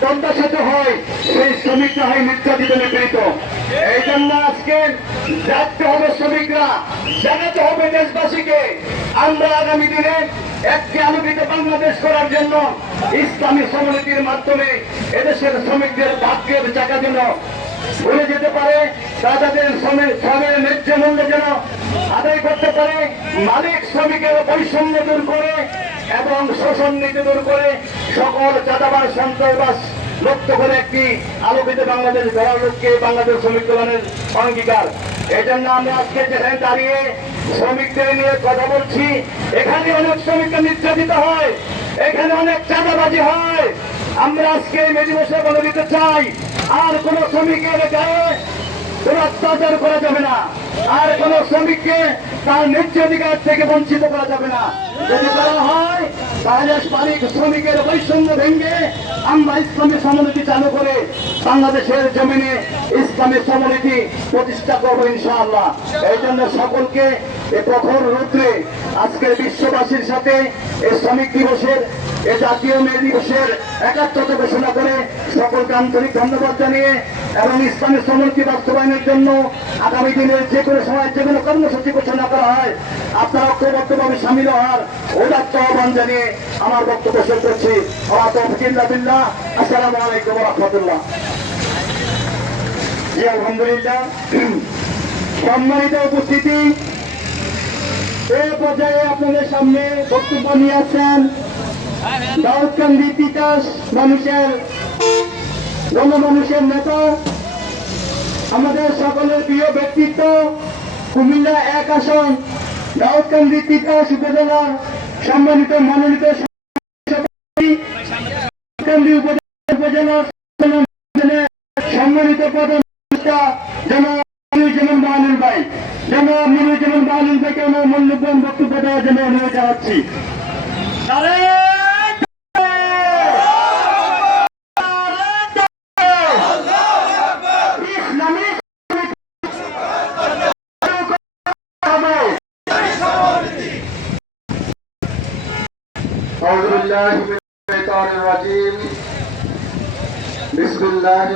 প্রত্যাশিত হয় সেই শ্রমিকরা হয় নির্যাতিত নিপীড়িত। এই জন্য আজকে জানতে হবে শ্রমিকরা, জানাতে হবে দেশবাসীকে আমরা আগামী দিনে একটি আলোকিত বাংলাদেশ করার জন্য ইসলামী সমনীতির মাধ্যমে এদেশের শ্রমিকদের ভাগ্যের চাকা যেন ঘুরে যেতে পারে, তাদের শ্রমের ন্যায্য মূল্য যেন আদায় করতে পারে, মালিক শ্রমিকের বৈষম্য দূর করে এবং শোষণ নীতি দূর করে সকল চাঁদাবাজ সন্ত্রাসবাদ মুক্ত করে একটি আলোকিত বাংলাদেশ গড়ার লক্ষ্যে বাংলাদেশ শ্রমিক কল্যাণের অঙ্গীকার। এই জন্য আমরা আজকে যেখানে দাঁড়িয়ে শ্রমিকদের নিয়ে কথা বলছি, এখানে অনেক শ্রমিকরা নির্যাতিত হয়, এখানে অনেক চাঁদাবাজি হয়। আমরা আজকে মে দিবসে বলে দিতে চাই, আর কোন শ্রমিকের গায়ে কোন অত্যাচার করা যাবে না, আর কোন শ্রমিককে তার ন্যায্য অধিকার থেকে বঞ্চিত করা যাবে না। যদি করা হয় তাহলে মালিক শ্রমিকের বৈষম্য ভেঙে আমরা ইসলামী সমনীতি চালু করে বাংলাদেশের জমিনে ইসলামী সমনীতি প্রতিষ্ঠা করবো ইনশাআল্লাহ। এই জন্য সকলকে এই প্রখর রৌদ্রে আজকের বিশ্ববাসীর সাথে এই শ্রমিক দিবসের এই জাতীয় মে দিবসের একাত্মতা ঘোষণা করে সকলকে আন্তরিক ধন্যবাদ জানিয়ে এবং ইসলামী সমনীতি বাস্তবায়নের জন্য আগামী দিনের যে কোনো সময় যে কোনো কর্মসূচি ঘোষণা করা হয় আপনারা ঐক্যবদ্ধভাবে সামিল হওয়ার উদাত্ত আহ্বান জানিয়ে আমার বক্তব্য শেষ করছি। আসসালামু আলাইকুম ওয়া রাহমাতুল্লাহ। জি আলহামদুলিল্লাহ। সম্মানিত উপস্থিতি, এই পর্যায়ে আপনাদের সামনে বক্তব্য নিয়ে আসছেন দাউদকান্দি তিতাস গণমানুষের নেতা, আমাদের সকলের প্রিয় ব্যক্তিত্ব, কুমিল্লা 1 আসন দাউদকান্দি তিতাস উপজেলার সম্মানিত মনোনীত উপজেলার সম্মানিত প্রধান জনাব মনিরুজ্জামান বাহালুল ভাই, জনাব মনিরুজ্জামান বাহালুল ভাইকে আমার মূল্যবান বক্তব্য দেওয়ার জন্য অনুরোধ জানাচ্ছি। أعوذ بالله من الشيطان الرجيم. بسم الله